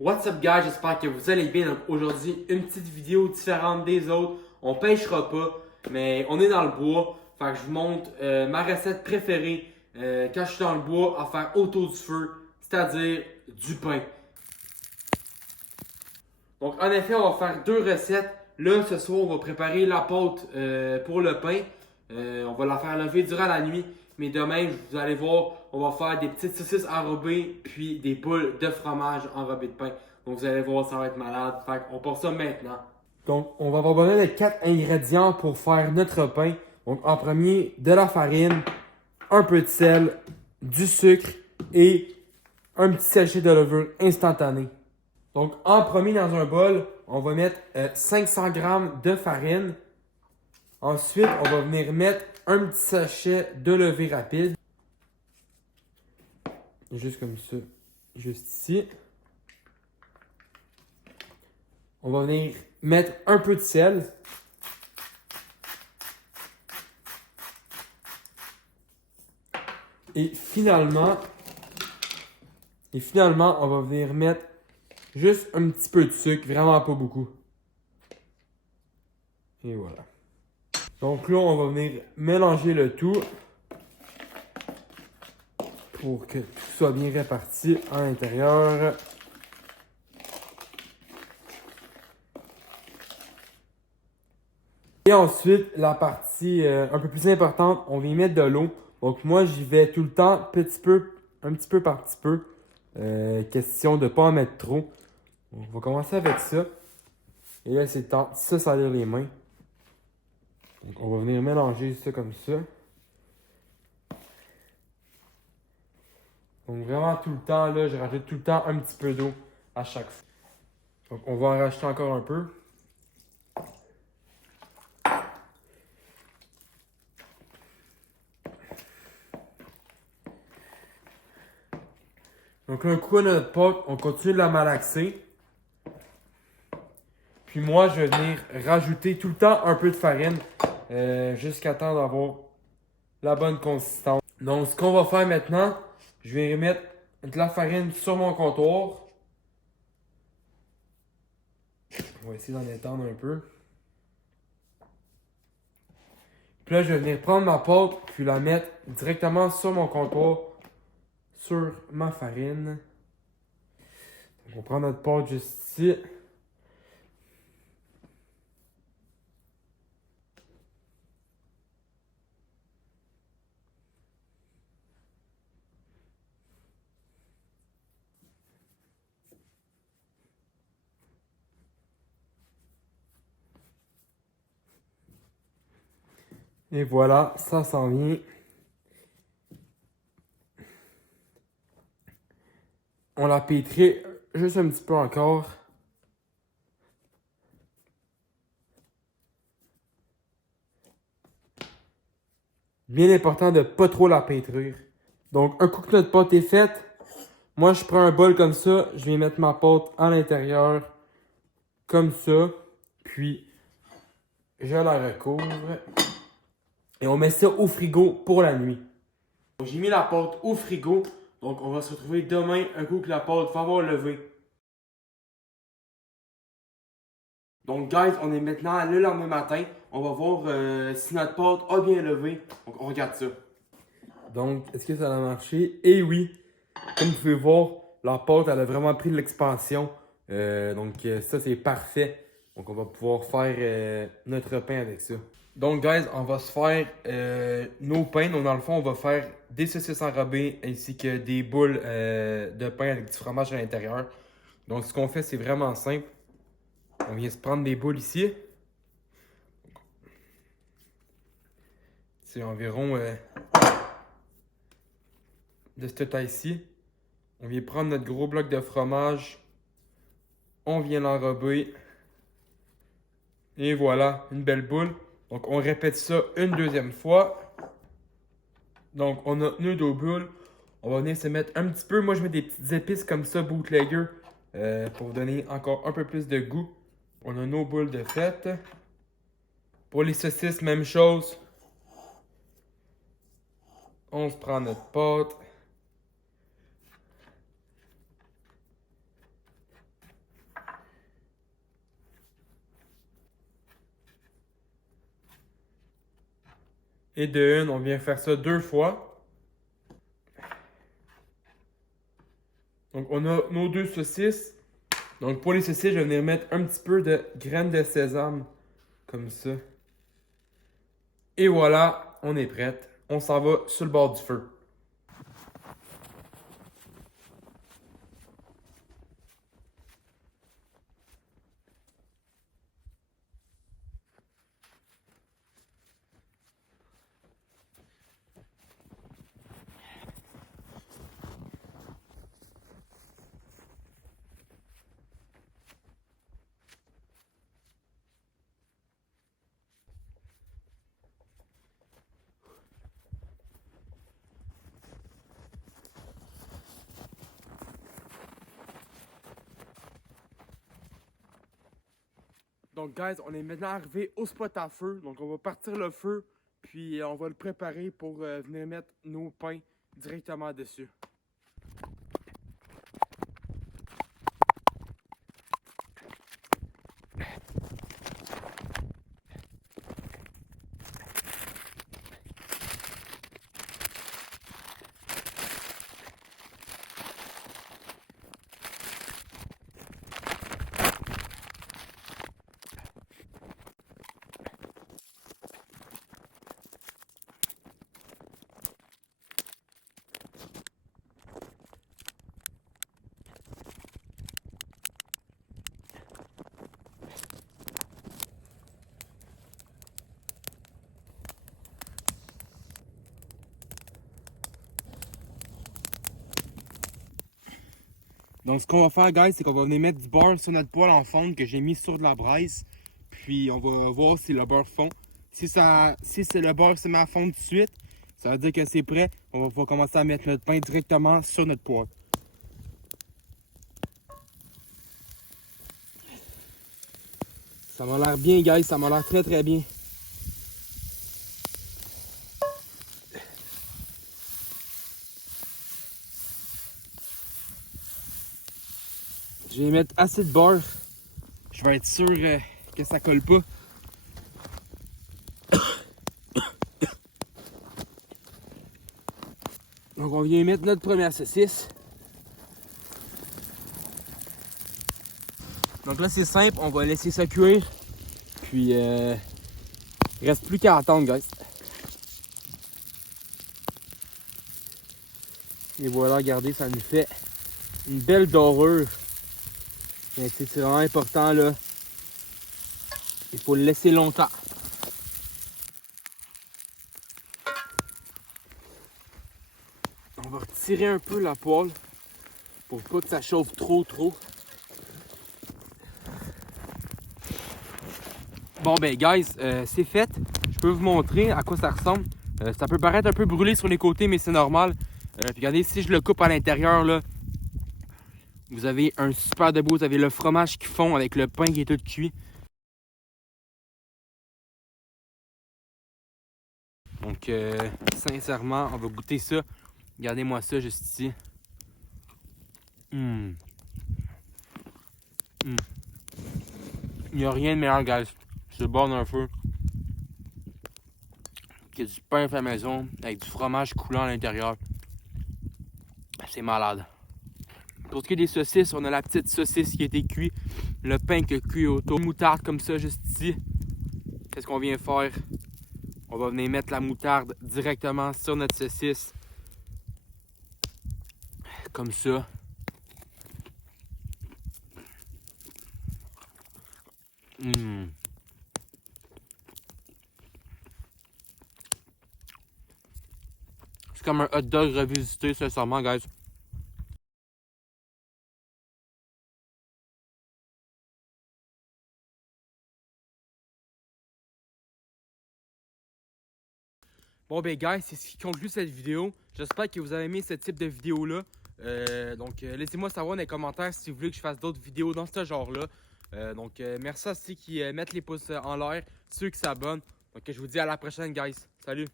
What's up guys, j'espère que vous allez bien. Donc aujourd'hui, une petite vidéo différente des autres. On pêchera pas, mais on est dans le bois. Fait que je vous montre ma recette préférée quand je suis dans le bois à faire autour du feu, c'est-à-dire du pain. Donc en effet, on va faire deux recettes. Là, ce soir, on va préparer la pâte pour le pain. On va la faire lever durant la nuit. Mais demain, vous allez voir, on va faire des petites saucisses enrobées puis des boules de fromage enrobées de pain. Donc vous allez voir, ça va être malade. Fait qu'on part ça maintenant. Donc, on va avoir besoin de 4 ingrédients pour faire notre pain. Donc, en premier, de la farine, un peu de sel, du sucre et un petit sachet de levure instantanée. Donc, en premier, dans un bol, on va mettre 500 g de farine. Ensuite, on va venir mettre un petit sachet de levure rapide. Juste comme ça, juste ici. On va venir mettre un peu de sel. Et finalement, on va venir mettre juste un petit peu de sucre, vraiment pas beaucoup. Et voilà. Donc là, on va venir mélanger le tout pour que tout soit bien réparti à l'intérieur. Et ensuite, la partie un peu plus importante, on vient mettre de l'eau. Donc moi, j'y vais tout le temps, un petit peu par petit peu. Question de ne pas en mettre trop. On va commencer avec ça. Et là, c'est le temps de se salir les mains. Donc on va venir mélanger ça comme ça. Donc vraiment tout le temps, là, je rajoute tout le temps un petit peu d'eau à chaque fois. Donc on va en rajouter encore un peu. Donc un coup à notre pâte, on continue de la malaxer. Puis moi, je vais venir rajouter tout le temps un peu de farine jusqu'à temps d'avoir la bonne consistance. Donc ce qu'on va faire maintenant, je vais remettre de la farine sur mon comptoir. On va essayer d'en étendre un peu. Puis là, je vais venir prendre ma pâte puis la mettre directement sur mon comptoir, sur ma farine. Donc, on prend notre pâte juste ici. Et voilà, ça s'en vient. On la pétrit juste un petit peu encore. Bien important de ne pas trop la pétrir. Donc, un coup que notre pâte est faite, moi je prends un bol comme ça, je vais mettre ma pâte à l'intérieur, comme ça, puis je la recouvre. Et on met ça au frigo pour la nuit. J'ai mis la pâte au frigo, donc on va se retrouver demain un coup que la pâte va avoir levé. Donc guys, on est maintenant le lendemain matin. On va voir si notre pâte a bien levé. Donc on regarde ça. Donc, est-ce que ça a marché? Et oui, comme vous pouvez voir, la pâte elle a vraiment pris de l'expansion. Ça c'est parfait. Donc on va pouvoir faire notre pain avec ça. Donc guys, on va se faire nos pains. Donc dans le fond, on va faire des saucisses enrobées ainsi que des boules de pain avec du fromage à l'intérieur. Donc ce qu'on fait, c'est vraiment simple. On vient se prendre des boules ici. C'est environ de cette taille-ci. On vient prendre notre gros bloc de fromage. On vient l'enrober. Et voilà, une belle boule. Donc on répète ça une deuxième fois. Donc on a nos boules. On va venir se mettre un petit peu. Moi je mets des petites épices comme ça, bootlegger, pour donner encore un peu plus de goût. On a nos boules de fête. Pour les saucisses, même chose. On se prend notre pâte. Et de une, on vient faire ça 2 fois. Donc, on a nos 2 saucisses. Donc, pour les saucisses, je vais venir mettre un petit peu de graines de sésame. Comme ça. Et voilà, on est prête. On s'en va sur le bord du feu. Donc, guys, on est maintenant arrivé au spot à feu. Donc, on va partir le feu, puis on va le préparer pour venir mettre nos pains directement dessus. Donc, ce qu'on va faire, guys, c'est qu'on va venir mettre du beurre sur notre poêle en fonte que j'ai mis sur de la braise. Puis, on va voir si le beurre fond. Si c'est le beurre se met à fondre tout de suite, ça veut dire que c'est prêt. On va pouvoir commencer à mettre notre pain directement sur notre poêle. Ça m'a l'air bien, guys. Ça m'a l'air très, très bien. Je vais mettre assez de beurre. Je vais être sûr que ça colle pas. Donc on vient mettre notre première saucisse. Donc là c'est simple, on va laisser ça cuire. Puis il reste plus qu'à attendre, guys. Et voilà, regardez, ça nous fait une belle dorure. Mais c'est vraiment important là. Il faut le laisser longtemps. On va retirer un peu la poêle pour pas que ça chauffe trop. Bon ben guys, c'est fait. Je peux vous montrer à quoi ça ressemble. Ça peut paraître un peu brûlé sur les côtés, mais c'est normal. Puis regardez, si je le coupe à l'intérieur, là, vous avez un super de beau. Vous avez le fromage qui fond avec le pain qui est tout cuit. Donc, sincèrement, on va goûter ça. Regardez-moi ça juste ici. Il n'y a rien de meilleur, guys. C'est bon d'un feu. Il y a du pain fait maison avec du fromage coulant à l'intérieur. C'est malade. Pour ce qui est des saucisses, on a la petite saucisse qui a été cuite, le pain qui a cuit autour, moutarde comme ça juste ici. Qu'est-ce qu'on vient faire? On va venir mettre la moutarde directement sur notre saucisse. Comme ça. C'est comme un hot dog revisité, sincèrement, guys. Bon ben guys, c'est ce qui conclut cette vidéo. J'espère que vous avez aimé ce type de vidéo-là. Laissez-moi savoir dans les commentaires si vous voulez que je fasse d'autres vidéos dans ce genre-là. Merci à ceux qui mettent les pouces en l'air, ceux qui s'abonnent. Donc je vous dis à la prochaine, guys. Salut!